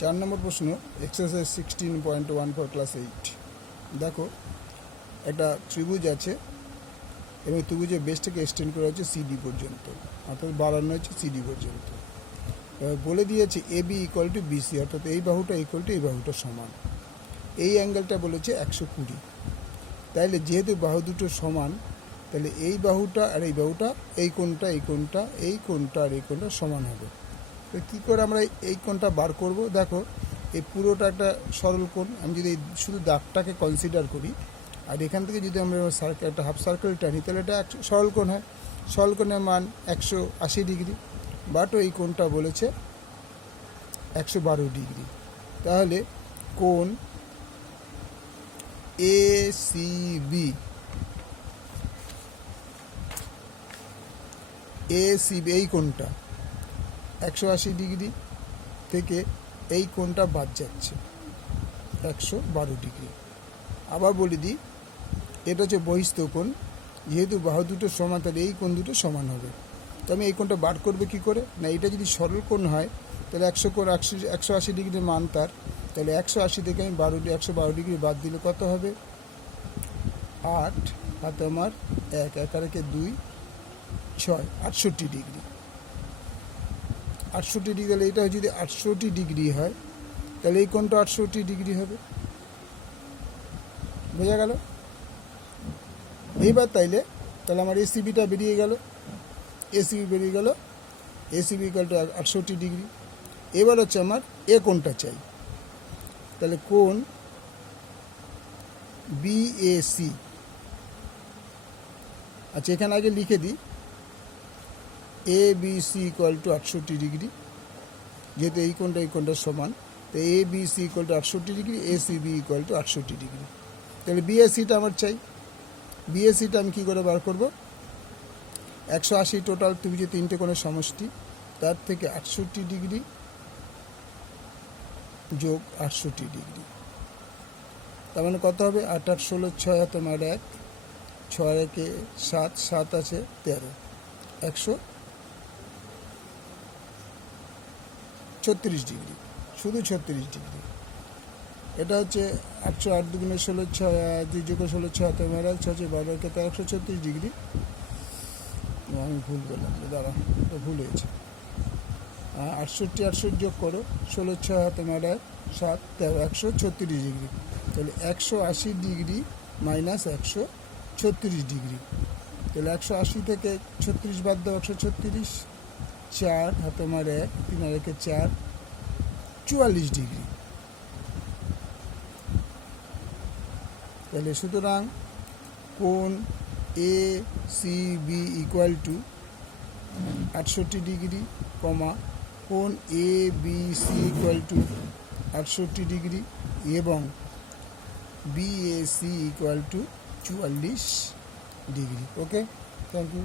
4 নম্বর প্রশ্ন exercise 16.14 class 8। দেখো একটা ত্রিভুজ আছে এবং ত্রিভুজের বেসটাকে এক্সটেন্ড করা হচ্ছে সিডি পর্যন্ত, অর্থাৎ বাড়ানো হচ্ছে সিডি পর্যন্ত। বলে দিয়েছে A B equal to BC, অর্থাৎ এই বাহুটা ইকুয়াল টু এই বাহুটা সমান। এই অ্যাঙ্গেলটা বলেছে 120। তাইলে যেহেতু বাহু দুটো সমান, তাহলে এই বাহুটা আর এই বাহুটা, এই কোণটা এই কোণটা, এই কোণটা আর এই কোণটা সমান হবে। তো কী করে আমরা এই কোণটা বার করব? দেখো এই পুরোটা একটা সরল কোণ। আমি যদি শুধু দাগটাকে কনসিডার করি আর এখান থেকে যদি আমরা সার্কেল একটা হাফ সার্কেল টানি, তাহলে এটা সরল কোণ হয়। সরল কোণের মান 180 ডিগ্রি, বাট এই কোণটা বলেছে 112 ডিগ্রি। তাহলে কোণ এসিবি এই কোণটা 180 ডিগ্রি থেকে এই কোণটা বাদ যাচ্ছে 112 ডিগ্রি। আবার বলে দিই, এটা হচ্ছে বহিস্থ কোণ। যেহেতু বাহু দুটো সমান, তাহলে এই কোণ দুটো সমান হবে। তো আমি এই কোণটা বার করবে কী করে? না, এটা যদি সরল কোণ হয় তাহলে 180 ডিগ্রির মান তার, তাহলে 180 থেকে আমি 112 ডিগ্রি বাদ দিলে কত হবে? 8 হাতে আমার 1, 1 আর 1 2, 6, 68 ডিগ্রি। 68 ডিগ্রি, তাহলে এটা যদি 68 ডিগ্রি হয় তাহলে এই কোণটা 68 ডিগ্রি হবে। বোঝা গেল? এইবার তাহলে আমার এসিবিটা বেরিয়ে গেল, এসিবি ইকুয়াল টু 68 ডিগ্রি। এবার হচ্ছে আমার এ কোণটা চাই। তাহলে কোণ বিএসি, আচ্ছা এখানে আগে লিখে দিই A BC equal to 68 degree. যেহেতু এই কোণটা সমান, তো A BC equal to 68 degree, ACB equal to 68 degree. তাহলে বিএসিটা আমার চাই। বিএসিটা আমি কী করে বার করব? 180 টোটাল ত্রিভুজে 3টে কোণের সমষ্টি, তার থেকে 68 ডিগ্রি যোগ 68 ডিগ্রি। তার মানে কত হবে? 8 8 16, 6 হাতে আমার 1, 6 1 7, 7 আছে 13, 136 ডিগ্রি, শুধু 36 ডিগ্রি। এটা হচ্ছে 808 দুগুণে 16, 6 2 যোগ 16, 6 হাতে আমার 1, 6 12 1 136 ডিগ্রি। আমি ভুল করলাম, দাঁড়া, এটা ভুল হয়েছে। 68 যোগ করো, 16 6 হাতে আমার 1, 7 13, 136 ডিগ্রি। তাহলে 180 ডিগ্রি মাইনাস 136 ডিগ্রি। তাহলে 180 থেকে 36 বাদ দাও, 136, 4 হাতে আমার 1, 3 আর 1 4, 44 ডিগ্রি। তাহলে সুতরাং কোণ A C B equal to 68 degree, comma কোণ A B C equal to 68 degree এবং BAC equal to 44 degree. Okay, thank you.